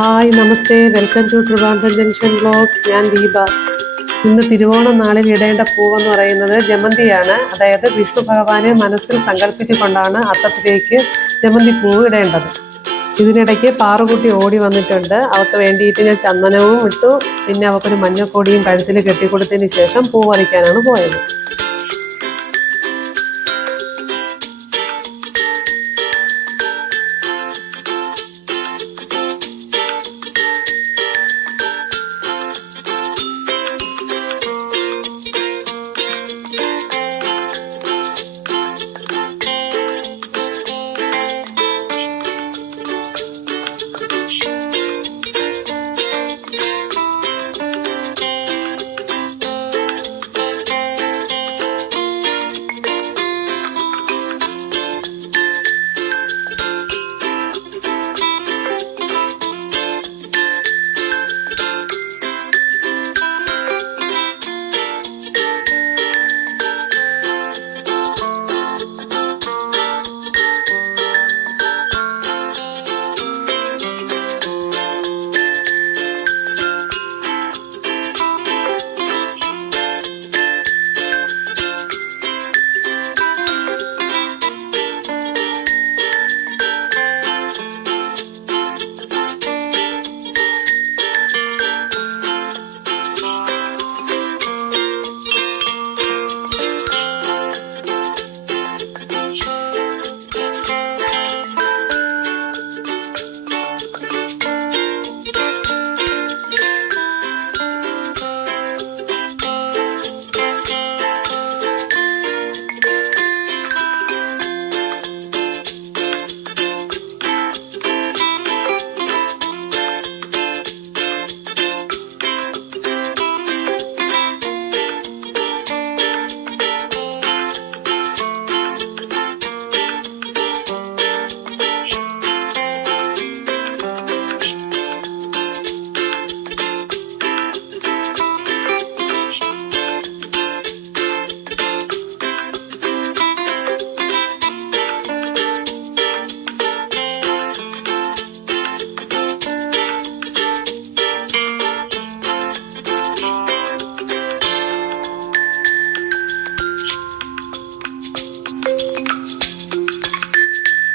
Hi namaste. Welcome to Trivandrum junction blog ഞാൻ ദീപ. ഇന്ന് തിരുവോണം നാളിൽ ഇടേണ്ട പൂവെന്ന് പറയുന്നത് ജമന്തിയാണ്. അതായത് വിഷ്ണു ഭഗവാനെ മനസ്സിൽ സങ്കല്പിച്ചുകൊണ്ടാണ് അത്തത്തിലേക്ക് ജമന്തി പൂവ് ഇടേണ്ടത്. ഇതിനിടയ്ക്ക് പാറുകുട്ടി ഓടി വന്നിട്ടുണ്ട്. അവൾക്ക് വേണ്ടിയിട്ട് ഞാൻ ചന്ദനവും ഇട്ടു. പിന്നെ അവൾക്കൊരു മഞ്ഞക്കൊടിയും കഴുത്തിൽ കെട്ടിക്കൊടുത്തതിന് ശേഷം പൂ പറിക്കാനാണ് പോയത്.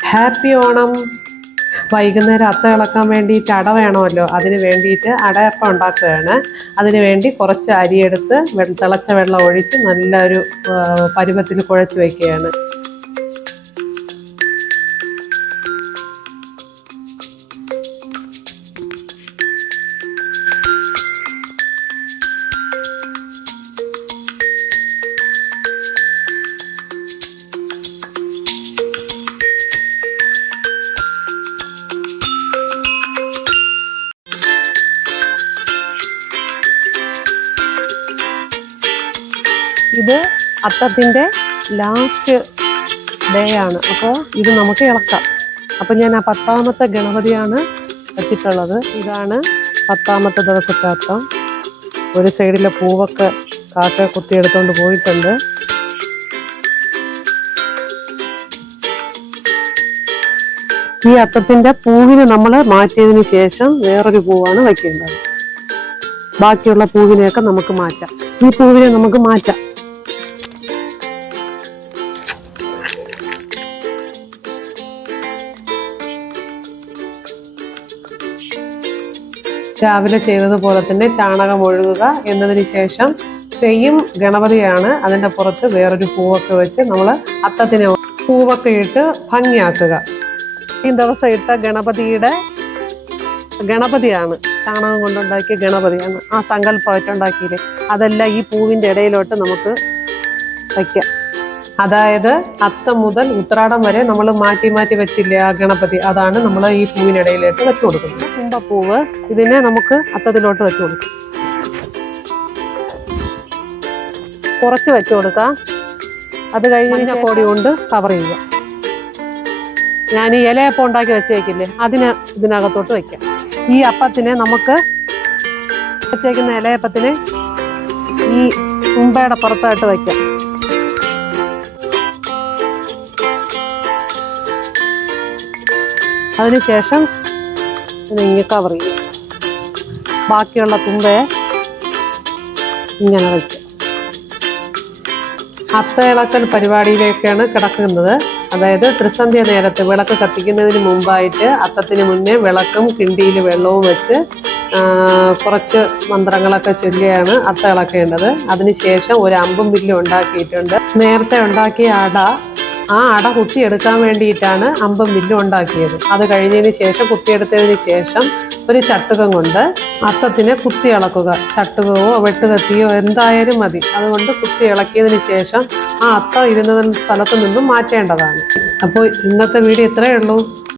ഹാപ്പി ഓണം. വൈകുന്നേരം അത്ത ഇളക്കാൻ വേണ്ടിയിട്ട് അട വേണമല്ലോ. അതിന് വേണ്ടിയിട്ട് അടയപ്പം ഉണ്ടാക്കുകയാണ്. അതിന് വേണ്ടി കുറച്ച് അരിയെടുത്ത് തിളച്ച വെള്ളം ഒഴിച്ച് നല്ലൊരു പരുവത്തിൽ കുഴച്ച് വയ്ക്കുകയാണ്. ഇത് അത്തത്തിന്റെ ലാസ്റ്റ് ഡേ ആണ്. അപ്പോൾ ഇത് നമുക്ക് ഇളക്കാം. അപ്പോൾ ഞാൻ ആ പത്താമത്തെ ഗണപതിയാണ് വെച്ചിട്ടുള്ളത്. ഇതാണ് പത്താമത്തെ ദിവസത്തെ അത്തം. ഒരു സൈഡിലെ പൂവൊക്കെ കാക്ക കുത്തിയെടുത്തുകൊണ്ട് പോയിട്ടുണ്ട്. ഈ അത്തത്തിന്റെ പൂവിന് നമ്മൾ മാറ്റിയതിന് ശേഷം വേറൊരു പൂവാണ് വയ്ക്കേണ്ടത് ബാക്കിയുള്ള പൂവിനെയൊക്കെ നമുക്ക് മാറ്റാം. ഈ പൂവിനെ നമുക്ക് മാറ്റാം. രാവിലെ ചെയ്തതുപോലെ തന്നെ ചാണകം ഒഴുകുക എന്നതിന് ശേഷം സെയിം ഗണപതിയാണ് അതിന്റെ പുറത്ത് വേറൊരു പൂവൊക്കെ വെച്ച് നമ്മൾ അത്തത്തിന് പൂവൊക്കെ ഇട്ട് ഭംഗിയാക്കുക. ഈ ദിവസം ഇട്ട ഗണപതിയുടെ ഗണപതിയാണ്. ചാണകം കൊണ്ടുണ്ടാക്കിയ ഗണപതിയാണ്. ആ സങ്കല്പമായിട്ടുണ്ടാക്കിയില്ലേ അതെല്ലാം ഈ പൂവിന്റെ ഇടയിലോട്ട് നമുക്ക് വയ്ക്കാം. അതായത് അത്തം മുതൽ ഉത്രാടം വരെ നമ്മൾ മാറ്റി മാറ്റി വെച്ചില്ലേ ആ ഗണപതി? അതാണ് നമ്മൾ ഈ പൂവിനിടയിലേക്ക് വെച്ചു കൊടുക്കുന്നത്. കുമ്പപ്പൂവ് ഇതിനെ നമുക്ക് അത്തത്തിലോട്ട് വെച്ചു കൊടുക്കാം. കുറച്ച് വെച്ചു കൊടുക്കാം. അത് കഴിഞ്ഞ് കോടി കൊണ്ട് കവർ ചെയ്യുക. ഞാൻ ഈ ഇലയപ്പം ഉണ്ടാക്കി വെച്ചേക്കില്ലേ? അതിന് ഇതിനകത്തോട്ട് വയ്ക്കാം ഈ അപ്പത്തിനെ നമുക്ക് വെച്ചേക്കുന്ന ഇലയപ്പത്തിനെ ഈ കുമ്പയുടെ പുറത്തായിട്ട് വെക്കാം. അതിനുശേഷം ഇത് ഇങ്ങനെ കവർ ചെയ്യും. ബാക്കിയുള്ള തുമ്പയെ ഇങ്ങനെ വയ്ക്കും അത്തയിളക്കൽ പരിപാടിയിലേക്കാണ് കിടക്കുന്നത്. അതായത് ത്രിസന്ധ്യ നേരത്ത് വിളക്ക് കത്തിക്കുന്നതിന് മുമ്പായിട്ട് അത്തത്തിന് മുന്നേ വിളക്കും കിണ്ടിയിൽ വെള്ളവും വെച്ച് കുറച്ച് മന്ത്രങ്ങളൊക്കെ ചൊല്ലിയാണ് അത്ത ഇളക്കേണ്ടത് അതിനുശേഷം ഒരു അമ്പും വില്ലും ഉണ്ടാക്കിയിട്ടുണ്ട്. നേരത്തെ ഉണ്ടാക്കിയ അട ആ അട കുത്തിയെടുക്കാൻ വേണ്ടിയിട്ടാണ് അമ്പം വില്ലും ഉണ്ടാക്കിയത്. അത് കഴിഞ്ഞതിന് ശേഷം കുത്തിയെടുത്തതിന് ശേഷം ഒരു ചട്ടുകം കൊണ്ട് അത്തത്തിനെ കുത്തി ഇളക്കുക. ചട്ടുകവോ വെട്ടുകത്തിയോ എന്തായാലും മതി. അതുകൊണ്ട് കുത്തി ഇളക്കിയതിന് ശേഷം ആ അത്തം ഇരുന്ന സ്ഥലത്ത് നിന്നും മാറ്റേണ്ടതാണ്. അപ്പോൾ ഇന്നത്തെ വീഡിയോ ഇത്രയേ ഉള്ളൂ.